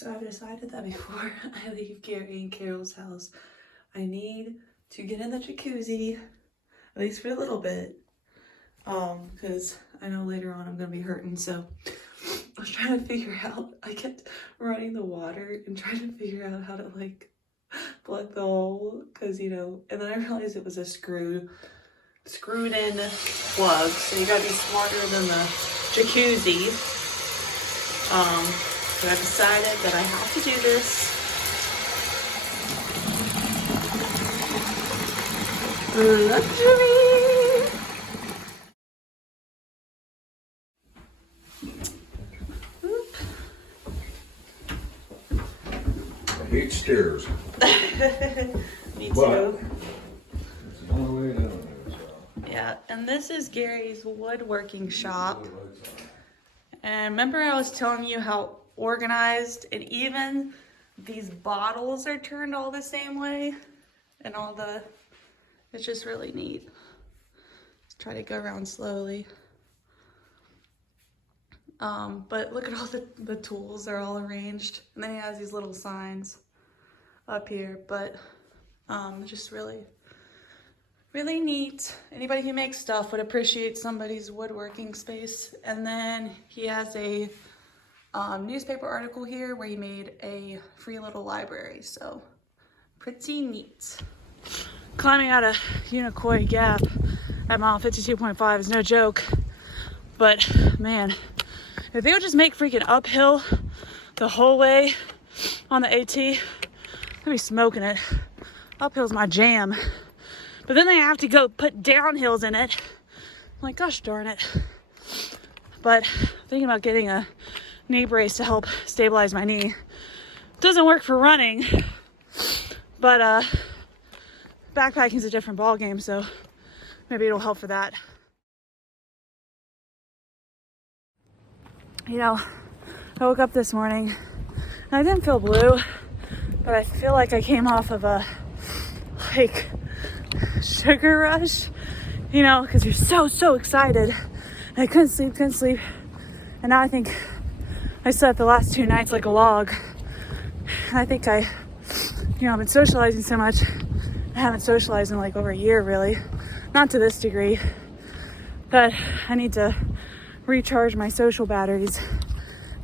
So I've decided that before I leave Gary and Carol's house, I need to get in the jacuzzi, at least for a little bit, because I know later on I'm gonna be hurting. So I was trying to figure out, I kept running the water and trying to figure out how to like plug the hole, because you know, and then I realized it was a screwed in plug, so you gotta be smarter than the jacuzzi. But I decided that I have to do this. Luxury! Oop. I hate stairs. Me too. But it's the only way down there, so. Yeah, and this is Gary's woodworking shop. And remember I was telling you how organized and even these bottles are turned all the same way, and it's just really neat. Let's try to go around slowly. But look at all the tools are all arranged, and then he has these little signs up here, but just really neat. Anybody who makes stuff would appreciate somebody's woodworking space. And then he has a newspaper article here where he made a free little library, so pretty neat. Climbing out of Uniqoi Gap at mile 52.5 is no joke, but man, if they would just make freaking uphill the whole way on the AT, I'd be smoking it. Uphill's my jam. But then they have to go put downhills in it. I'm like, gosh darn it. But thinking about getting a knee brace to help stabilize my knee. Doesn't work for running, but backpacking's a different ball game, so maybe it'll help for that. You know, I woke up this morning and I didn't feel blue, but I feel like I came off of a sugar rush, you know, because you're so excited. And I couldn't sleep, and now I think I slept the last 2 nights like a log. And I think I've been socializing so much. I haven't socialized in like over a year, really, not to this degree, that I need to recharge my social batteries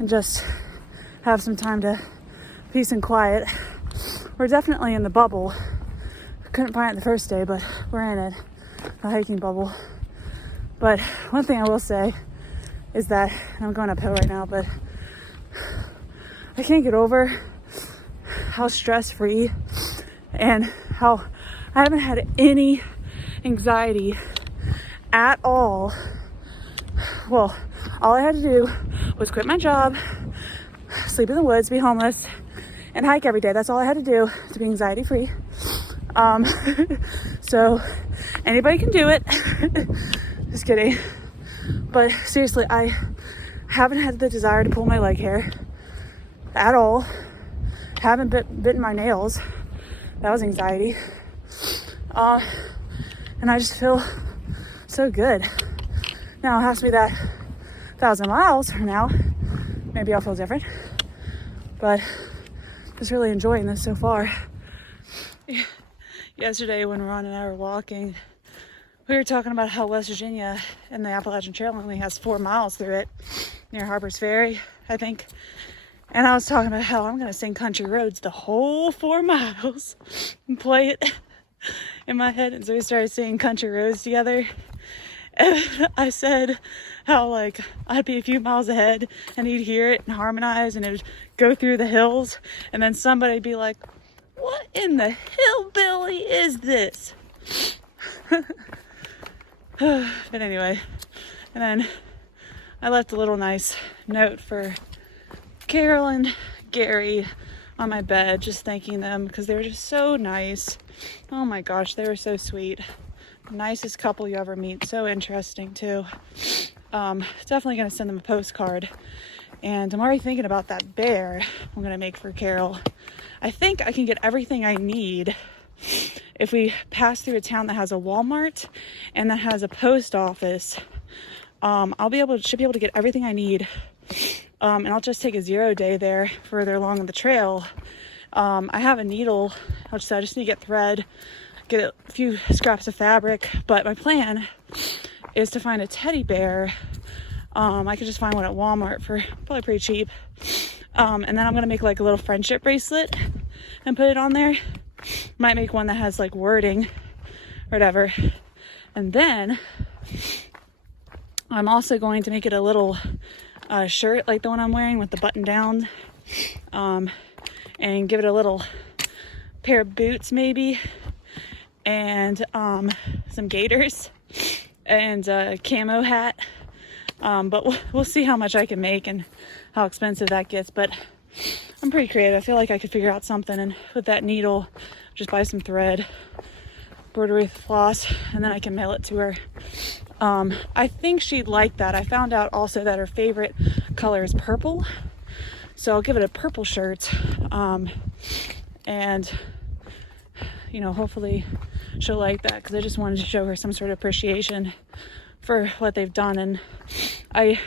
and just have some time to peace and quiet. We're definitely in the bubble. Couldn't find it the first day, but we're in it, the hiking bubble. But one thing I will say is that, and I'm going uphill right now, but I can't get over how stress-free and how I haven't had any anxiety at all. Well, all I had to do was quit my job, sleep in the woods, be homeless, and hike every day. That's all I had to do to be anxiety-free. So anybody can do it. Just kidding. But seriously, I haven't had the desire to pull my leg hair at all. Haven't bitten my nails. That was anxiety. And I just feel so good. Now it has to be that 1,000 miles from now. Maybe I'll feel different. But just really enjoying this so far. Yesterday when Ron and I were walking, we were talking about how West Virginia and the Appalachian Trail only has 4 miles through it, near Harper's Ferry, I think. And I was talking about how I'm going to sing Country Roads the whole 4 miles and play it in my head. And so we started singing Country Roads together. And I said how like I'd be a few miles ahead and he'd hear it and harmonize and it would go through the hills. And then somebody'd be like, what in the hillbilly is this? But anyway, and then I left a little nice note for Carol and Gary on my bed, just thanking them because they were just so nice. Oh my gosh, they were so sweet. Nicest couple you ever meet. So interesting too. Definitely gonna send them a postcard. And I'm already thinking about that bear I'm gonna make for Carol. I think I can get everything I need if we pass through a town that has a Walmart and that has a post office. Should be able to get everything I need And I'll just take a 0 day there further along on the trail. I have a needle. I just need to get thread, get a few scraps of fabric. But my plan is to find a teddy bear. I could just find one at Walmart for probably pretty cheap. And then I'm going to make like a little friendship bracelet and put it on there. Might make one that has like wording or whatever. And then I'm also going to make it a little shirt like the one I'm wearing with the button down. And give it a little pair of boots maybe. And some gaiters. And a camo hat. But we'll see how much I can make and how expensive that gets. But I'm pretty creative. I feel like I could figure out something, and with that needle, just buy some thread, embroider with floss, and then I can mail it to her. I think she'd like that. I found out also that her favorite color is purple. So I'll give it a purple shirt. And, you know, hopefully she'll like that, because I just wanted to show her some sort of appreciation for what they've done. And I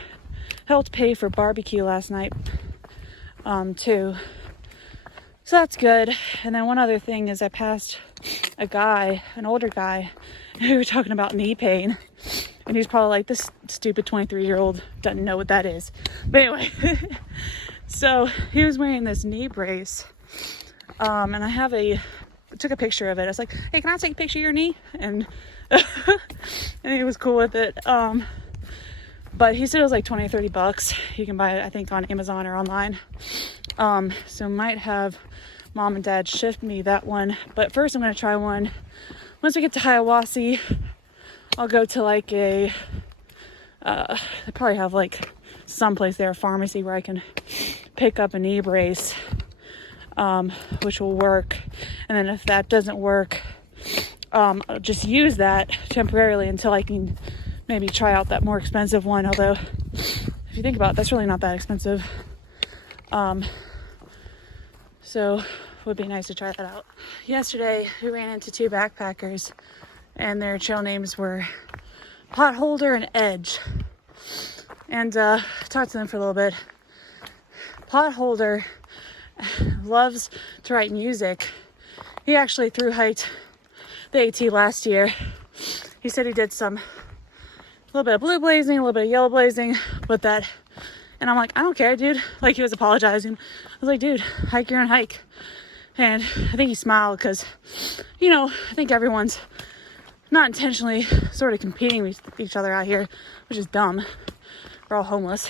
helped pay for barbecue last night too, so that's good. And then one other thing is I passed a guy, an older guy, and we were talking about knee pain, and he's probably like, this stupid 23-year-old doesn't know what that is. But anyway, so he was wearing this knee brace, and I took a picture of it. I was like, hey, can I take a picture of your knee? And and he was cool with it. But he said it was like $20 or $30. You can buy it, I think, on Amazon or online. So might have mom and dad shift me that one. But first I'm going to try one. Once we get to Hiawassee, I'll go to like they probably have like someplace there, a pharmacy, where I can pick up a knee brace, which will work. And then if that doesn't work, I'll just use that temporarily until I can maybe try out that more expensive one. Although, if you think about it, that's really not that expensive. So, it would be nice to try that out. Yesterday, we ran into 2 backpackers, and their trail names were Potholder and Edge. And talked to them for a little bit. Potholder loves to write music. He actually thru hiked the AT last year. He said he did a little bit of blue blazing, a little bit of yellow blazing with that. And I'm like, I don't care, dude. Like, he was apologizing. I was like, dude, hike your own hike. And I think he smiled because, you know, I think everyone's not intentionally sort of competing with each other out here, which is dumb. We're all homeless.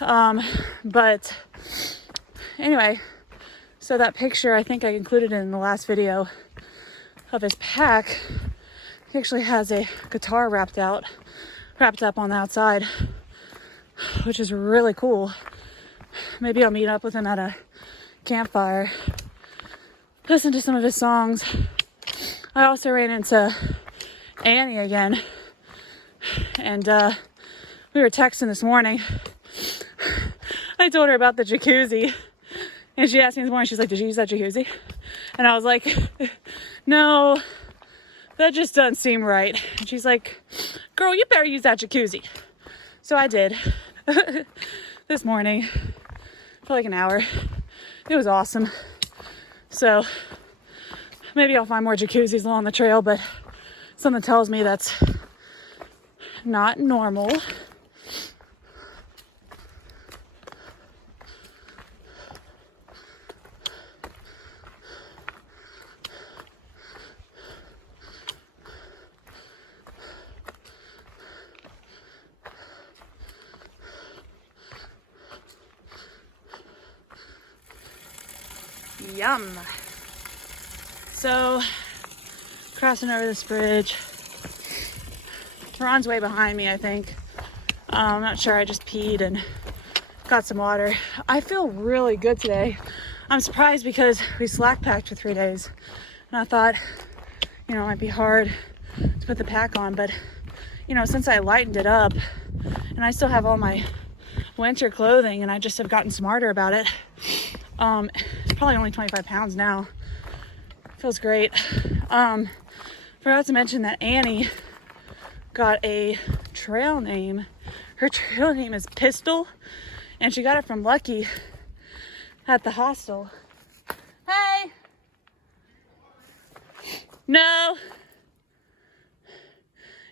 But anyway, so that picture, I think I included it in the last video of his pack. He actually has a guitar wrapped up on the outside, which is really cool. Maybe I'll meet up with him at a campfire, listen to some of his songs. I also ran into Annie again, and we were texting this morning. I told her about the jacuzzi, and she asked me this morning, she's like, did you use that jacuzzi? And I was like, no, that just doesn't seem right. And she's like, girl, you better use that jacuzzi. So I did this morning for like an hour. It was awesome. So maybe I'll find more jacuzzis along the trail, but something tells me that's not normal. Yum. So, crossing over this bridge. Tehran's way behind me, I think. I'm not sure, I just peed and got some water. I feel really good today. I'm surprised because we slack packed for 3 days. And I thought, you know, it might be hard to put the pack on, but, you know, since I lightened it up, and I still have all my winter clothing, and I just have gotten smarter about it. It's probably only 25 pounds now. Feels great. Forgot to mention that Annie got a trail name. Her trail name is Pistol, And she got it from Lucky at the hostel. Hey! No!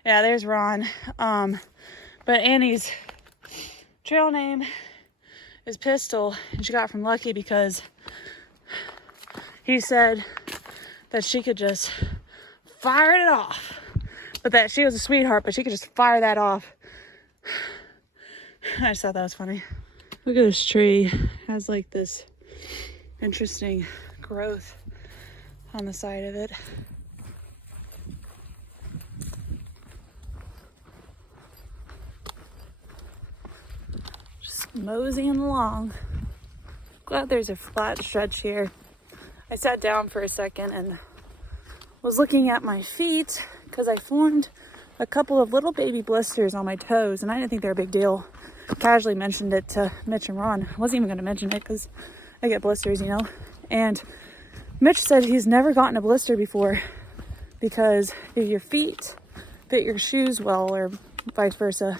Yeah, there's Ron. But Annie's trail name is Pistol, and she got it from Lucky because he said that she could just fire it off. But that she was a sweetheart, but she could just fire that off. I just thought that was funny. Look at this tree. It has like this interesting growth on the side of it. Just moseying along. Glad there's a flat stretch here. I sat down for a second and was looking at my feet because I formed a couple of little baby blisters on my toes, and I didn't think they were a big deal. Casually mentioned it to Mitch and Ron. I wasn't even going to mention it because I get blisters, you know. And Mitch said he's never gotten a blister before because if your feet fit your shoes well, or vice versa,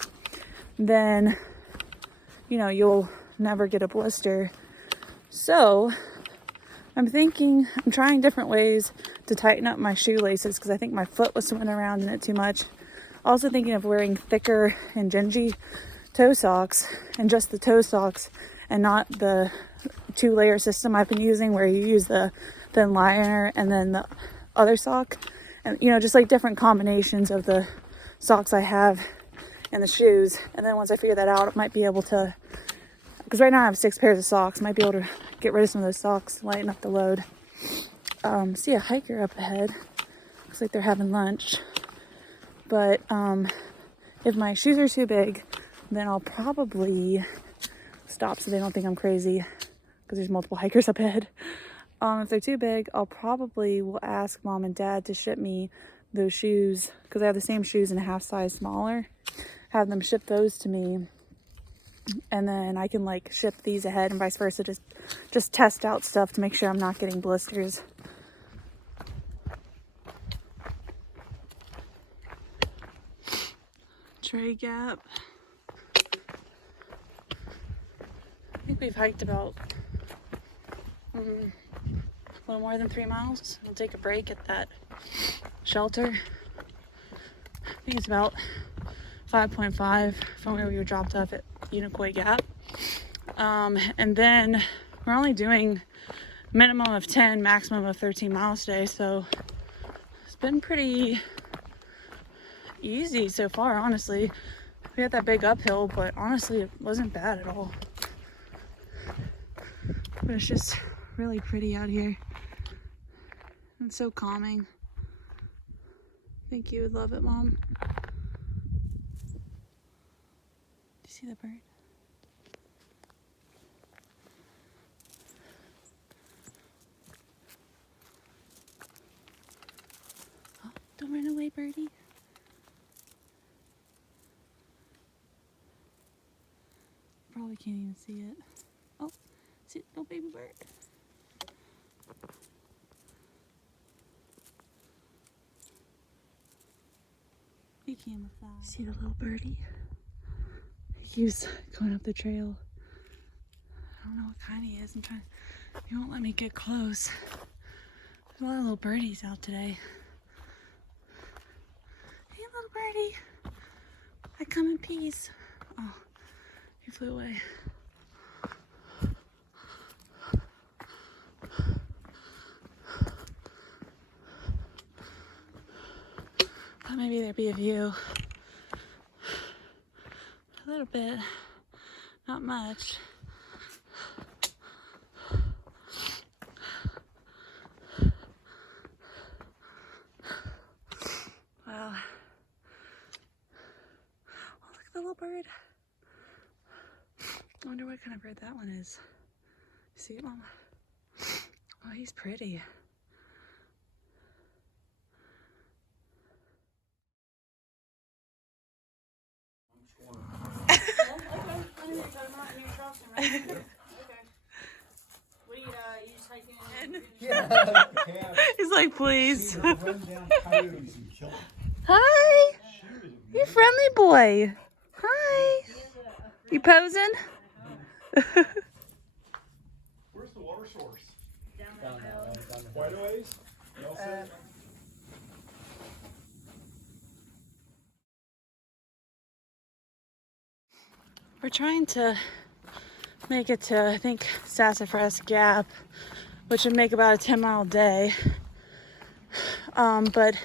then, you know, you'll never get a blister. So I'm trying different ways to tighten up my shoelaces because I think my foot was swimming around in it too much. Also thinking of wearing thicker and gingy toe socks, and just the toe socks and not the 2-layer system I've been using where you use the thin liner and then the other sock. And, you know, just like different combinations of the socks I have and the shoes. And then once I figure that out, I might be able to, because right now I have 6 pairs of socks, might be able to get rid of some of those socks, lighten up the load. See a hiker up ahead. Looks like they're having lunch. But if my shoes are too big, then I'll probably stop so they don't think I'm crazy because there's multiple hikers up ahead. If they're too big, I'll probably will ask Mom and Dad to ship me those shoes because I have the same shoes in a half size smaller. Have them ship those to me, and then I can like ship these ahead and vice versa. Just test out stuff to make sure I'm not getting blisters. Sassafras Gap. I think we've hiked about a little more than 3 miles. We'll take a break at that shelter. I think it's about 5.5 from where we were dropped off at Uniqoi Gap. And then we're only doing minimum of 10, maximum of 13 miles today, so it's been pretty easy so far, honestly. We had that big uphill, but honestly it wasn't bad at all. But it's just really pretty out here. It's so calming. I think you would love it, Mom. Do you see the bird? Oh, don't run away, birdie. Probably can't even see it. Oh, see it, little baby bird. He came with that. See the little birdie? He keeps going up the trail. I don't know what kind he is. He won't let me get close. There's a lot of little birdies out today. Hey, little birdie. I come in peace. Oh, he flew away. Thought maybe there'd be a view. A little bit, not much. Wow. Oh, look at the little bird. I wonder what kind of bird that one is. See it, Mama? Oh, he's pretty. Yeah. He's like, please. Run down coyotes and kill them. Hi. You friendly boy. Hi. You posing? Where's the water source? Down the Quite a ways? You all set? We're trying to make it to, I think, Sassafras Gap, which would make about a 10-mile day. But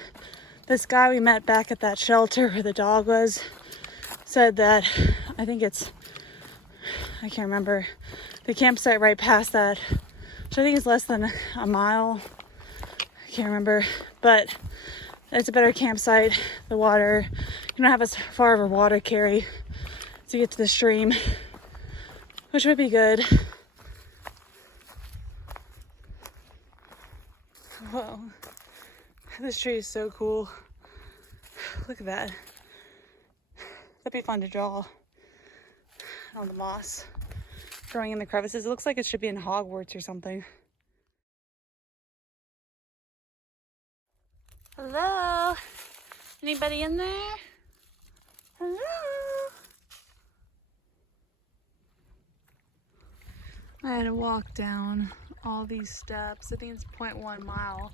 this guy we met back at that shelter where the dog was said that, I think it's, I can't remember, the campsite right past that, which I think is less than a mile. I can't remember, but it's a better campsite. The water, you don't have as far of a water carry to get to the stream, which would be good. Whoa, this tree is so cool. Look at that. That'd be fun to draw on the moss, growing in the crevices. It looks like it should be in Hogwarts or something. Hello? Anybody in there? Hello? I had to walk down all these steps. I think it's 0.1 mile,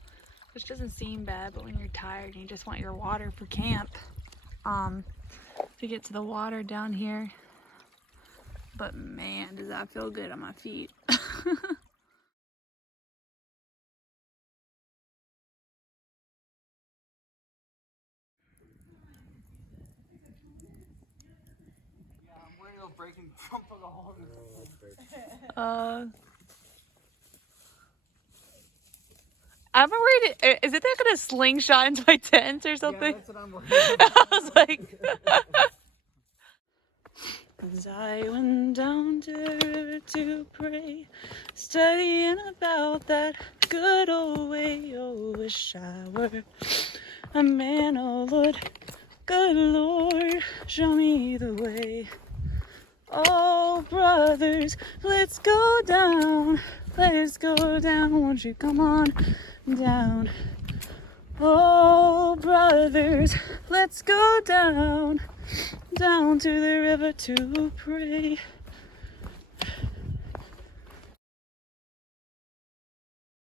which doesn't seem bad, but when you're tired and you just want your water for camp, to get to the water down here. But man, does that feel good on my feet. breaking front of the hole. I'm worried. Is it gonna slingshot into my tent or something? Yeah, that's what I'm worried about. I was like, as I went down to the river to pray, studying about that good old way. Oh, wish I were a man, oh Lord, good Lord, show me the way. Oh, brothers, let's go down. Let's go down. Won't you come on down? Oh, brothers, let's go down. Down to the river to pray.